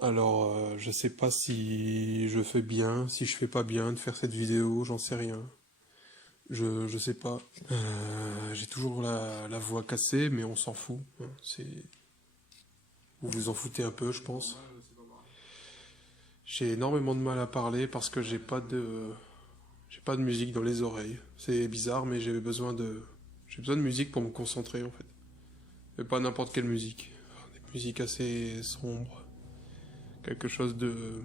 Alors, je sais pas si je fais bien, si je fais pas bien de faire cette vidéo, j'en sais rien. Je sais pas. J'ai toujours la voix cassée, mais on s'en fout, hein. Vous vous en foutez un peu, je pense. J'ai énormément de mal à parler parce que j'ai pas de musique dans les oreilles. C'est bizarre, mais j'ai besoin de musique pour me concentrer, en fait. Mais pas n'importe quelle musique. Des musiques assez sombres. Quelque chose de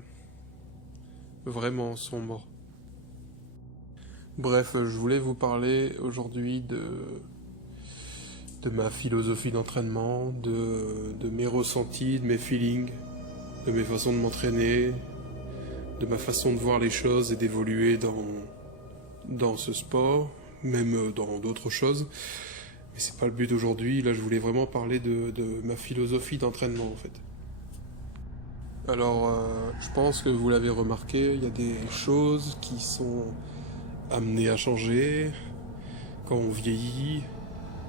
vraiment sombre. Bref, je voulais vous parler aujourd'hui de ma philosophie d'entraînement, de mes ressentis, de mes feelings, de mes façons de m'entraîner, de ma façon de voir les choses et d'évoluer dans ce sport, même dans d'autres choses. Mais c'est pas le but d'aujourd'hui. Là, je voulais vraiment parler de ma philosophie d'entraînement, en fait. Alors, je pense que vous l'avez remarqué, il y a des choses qui sont amenées à changer quand on vieillit.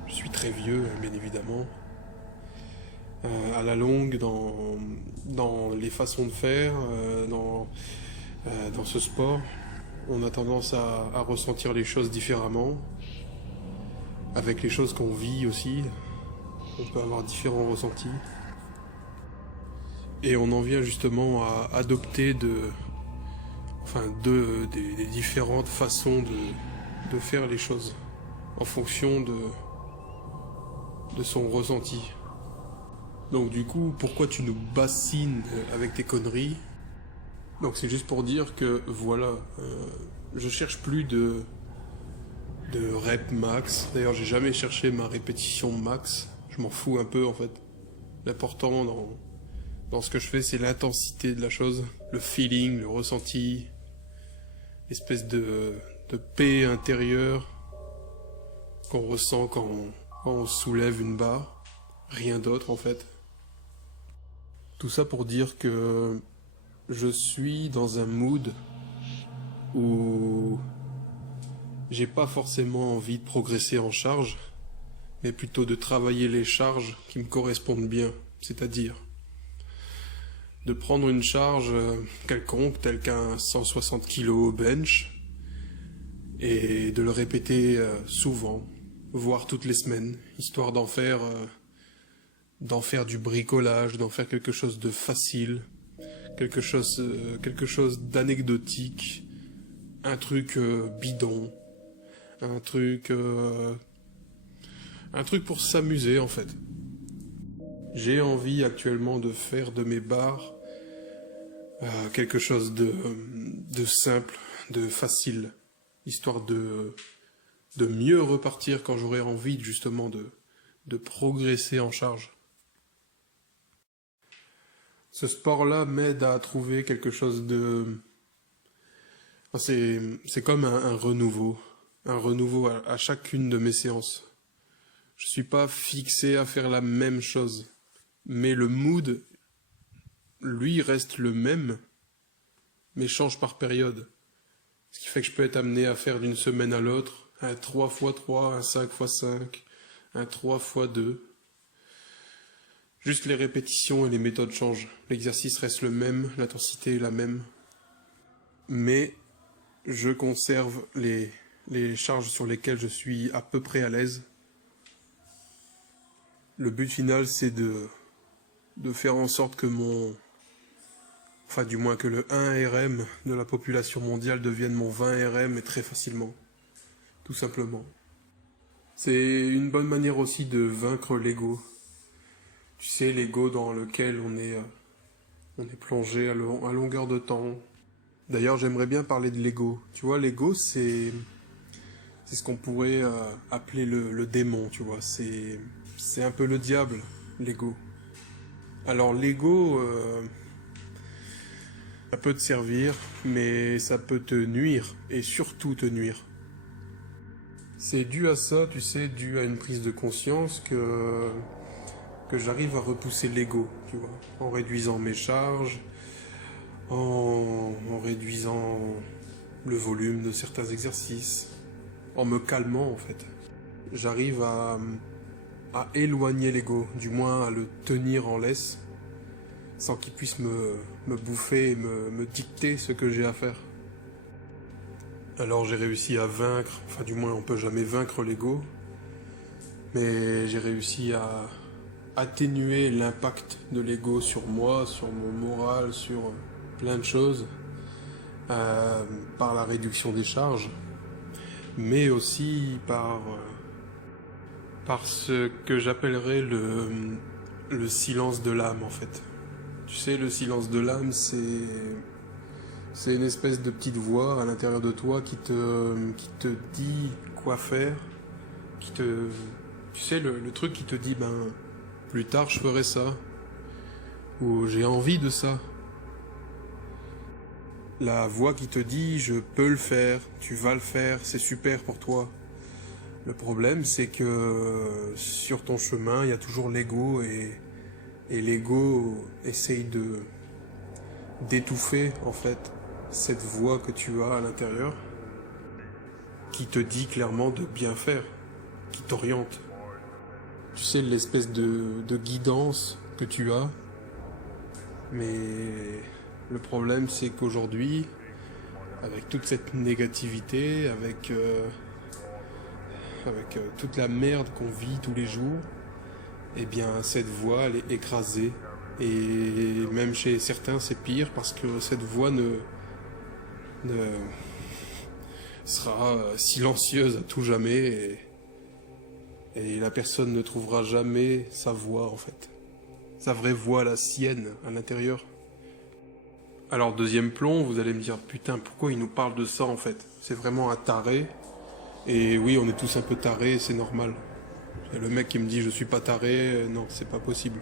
Je suis très vieux, bien évidemment. À la longue, dans les façons de faire, dans ce sport, on a tendance à ressentir les choses différemment. Avec les choses qu'on vit aussi, on peut avoir différents ressentis. Et on en vient justement à adopter des différentes façons de faire les choses en fonction de son ressenti. Donc du coup, pourquoi tu nous bassines avec tes conneries? Donc c'est juste pour dire que voilà, je cherche plus de rep max. D'ailleurs, j'ai jamais cherché ma répétition max. Je m'en fous un peu en fait. L'important dans ce que je fais, c'est l'intensité de la chose, le feeling, le ressenti, l'espèce de paix intérieure qu'on ressent quand on soulève une barre. Rien d'autre en fait. Tout ça pour dire que je suis dans un mood où j'ai pas forcément envie de progresser en charge, mais plutôt de travailler les charges qui me correspondent bien. C'est-à-dire de prendre une charge quelconque, telle qu'un 160 kg au bench, et de le répéter souvent, voire toutes les semaines, histoire d'en faire du bricolage, d'en faire quelque chose de facile, quelque chose d'anecdotique, un truc bidon, un truc, euh, un truc pour s'amuser en fait. J'ai envie actuellement de faire de mes barres quelque chose de simple, de facile, histoire de mieux repartir quand j'aurai envie justement de progresser en charge. Ce sport-là m'aide à trouver quelque chose de... C'est comme un renouveau à chacune de mes séances. Je suis pas fixé à faire la même chose, mais le mood, lui, reste le même, mais change par période. Ce qui fait que je peux être amené à faire d'une semaine à l'autre un 3x3, un 5x5, un 3x2. Juste les répétitions et les méthodes changent. L'exercice reste le même, l'intensité est la même. Mais je conserve les charges sur lesquelles je suis à peu près à l'aise. Le but final, c'est de faire en sorte que enfin du moins que le 1 RM de la population mondiale devienne mon 20 RM et très facilement. Tout simplement. C'est une bonne manière aussi de vaincre l'ego. Tu sais, l'ego dans lequel on est plongé à longueur de temps. D'ailleurs, j'aimerais bien parler de l'ego. Tu vois, l'ego, c'est ce qu'on pourrait appeler le démon, tu vois. C'est un peu le diable, l'ego. Alors, l'ego, ça peut te servir, mais ça peut te nuire, et surtout te nuire. C'est dû à ça, tu sais, dû à une prise de conscience que j'arrive à repousser l'ego, tu vois, en réduisant mes charges, en réduisant le volume de certains exercices, en me calmant en fait. J'arrive à éloigner l'ego, du moins à le tenir en laisse, sans qu'il puisse me bouffer et me dicter ce que j'ai à faire. Alors j'ai réussi à vaincre, enfin du moins on peut jamais vaincre l'ego, mais j'ai réussi à atténuer l'impact de l'ego sur moi, sur mon moral, sur plein de choses, par la réduction des charges, mais aussi par ce que j'appellerais le silence de l'âme en fait. Tu sais, le silence de l'âme, c'est une espèce de petite voix à l'intérieur de toi qui te dit quoi faire, tu sais, le truc qui te dit, plus tard je ferai ça, ou j'ai envie de ça. La voix qui te dit, je peux le faire, tu vas le faire, c'est super pour toi. Le problème, c'est que sur ton chemin, il y a toujours l'ego et l'ego essaye d'étouffer en fait cette voix que tu as à l'intérieur qui te dit clairement de bien faire, qui t'oriente. Tu sais, l'espèce de guidance que tu as, mais le problème c'est qu'aujourd'hui, avec toute cette négativité, avec toute la merde qu'on vit tous les jours, eh bien cette voix elle est écrasée. Et même chez certains c'est pire parce que cette voix ne sera silencieuse à tout jamais et la personne ne trouvera jamais sa voix en fait. Sa vraie voix, la sienne, à l'intérieur. Alors deuxième plomb, vous allez me dire putain pourquoi il nous parle de ça en fait? C'est vraiment un taré. Et oui, on est tous un peu tarés, c'est normal. Et le mec qui me dit je suis pas taré, non, c'est pas possible.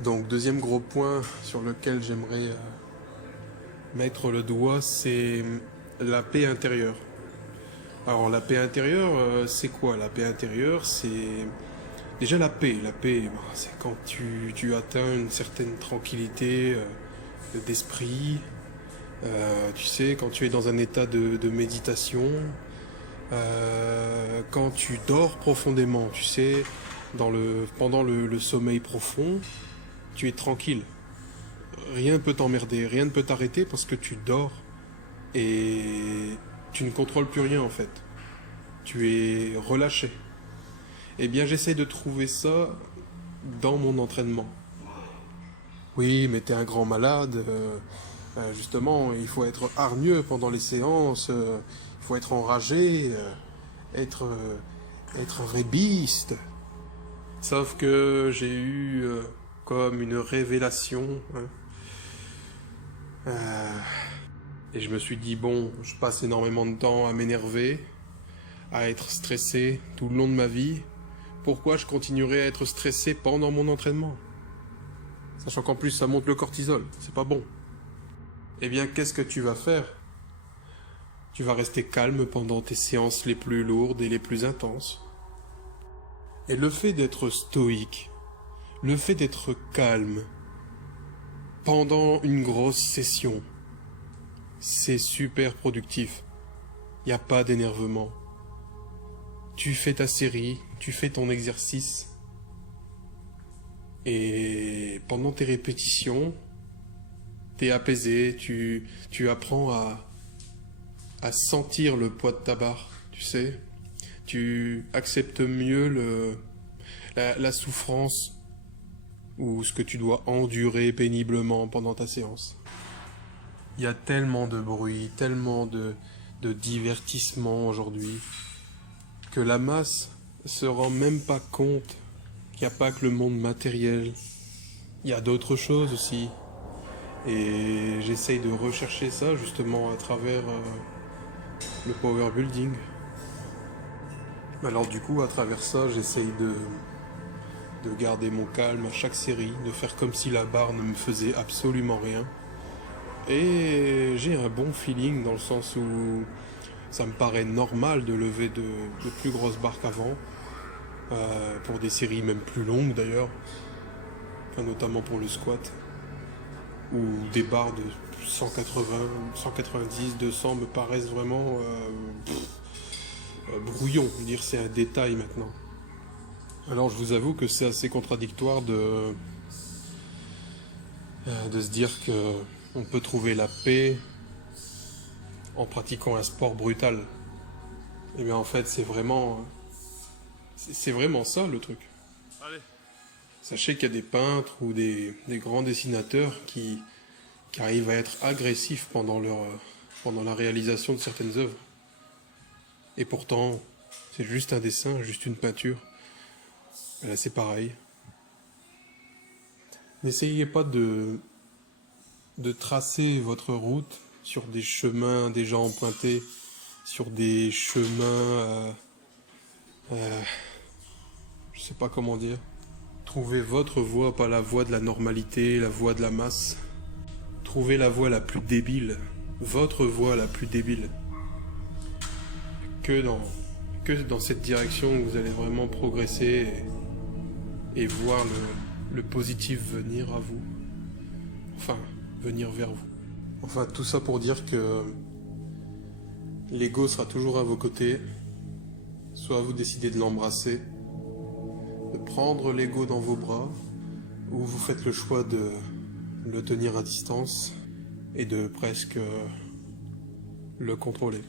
Donc deuxième gros point sur lequel j'aimerais mettre le doigt, c'est la paix intérieure. Alors la paix intérieure, c'est quoi? La paix intérieure, c'est déjà la paix. La paix, c'est quand tu atteins une certaine tranquillité d'esprit. Tu sais, quand tu es dans un état de méditation, quand tu dors profondément, tu sais, pendant le sommeil profond, tu es tranquille. Rien ne peut t'emmerder, rien ne peut t'arrêter parce que tu dors et tu ne contrôles plus rien en fait. Tu es relâché. Eh bien, j'essaie de trouver ça dans mon entraînement. Oui, mais t'es un grand malade. Justement, il faut être hargneux pendant les séances. Il faut être enragé, être un vrai beast. Sauf que j'ai eu comme une révélation. Et je me suis dit, bon, je passe énormément de temps à m'énerver, à être stressé tout le long de ma vie. Pourquoi je continuerais à être stressé pendant mon entraînement? Sachant qu'en plus ça monte le cortisol, c'est pas bon. Eh bien, qu'est-ce que tu vas faire? Tu vas rester calme pendant tes séances les plus lourdes et les plus intenses. Et le fait d'être stoïque, le fait d'être calme pendant une grosse session, c'est super productif. Il n'y a pas d'énervement. Tu fais ta série, tu fais ton exercice. Et pendant tes répétitions, t'es apaisé, tu apprends à sentir le poids de ta barre, tu sais. Tu acceptes mieux la souffrance ou ce que tu dois endurer péniblement pendant ta séance. Il y a tellement de bruit, tellement de divertissement aujourd'hui, que la masse se rend même pas compte qu'il n'y a pas que le monde matériel. Il y a d'autres choses aussi. Et j'essaye de rechercher ça justement à travers le power building. Alors du coup, à travers ça, j'essaye de garder mon calme à chaque série, de faire comme si la barre ne me faisait absolument rien. Et j'ai un bon feeling dans le sens où ça me paraît normal de lever de plus grosses barres qu'avant, pour des séries même plus longues d'ailleurs, enfin, notamment pour le squat, où des barres de 180, 190, 200 me paraissent vraiment brouillon. Je veux dire, c'est un détail maintenant. Alors je vous avoue que c'est assez contradictoire de se dire que on peut trouver la paix en pratiquant un sport brutal. Et bien en fait c'est vraiment ça le truc. Allez. Sachez qu'il y a des peintres ou des grands dessinateurs qui arrivent à être agressifs pendant la réalisation de certaines œuvres. Et pourtant, c'est juste un dessin, juste une peinture. Et là, c'est pareil. N'essayez pas de tracer votre route sur des chemins déjà empruntés, sur des chemins, je sais pas comment dire. Trouvez votre voie, pas la voie de la normalité, la voie de la masse. Trouvez la voie la plus débile, votre voie la plus débile. Que dans cette direction vous allez vraiment progresser et voir le positif venir à vous. Enfin, venir vers vous. Enfin, tout ça pour dire que l'ego sera toujours à vos côtés. Soit vous décidez de l'embrasser, de prendre l'ego dans vos bras, ou vous faites le choix de le tenir à distance et de presque le contrôler.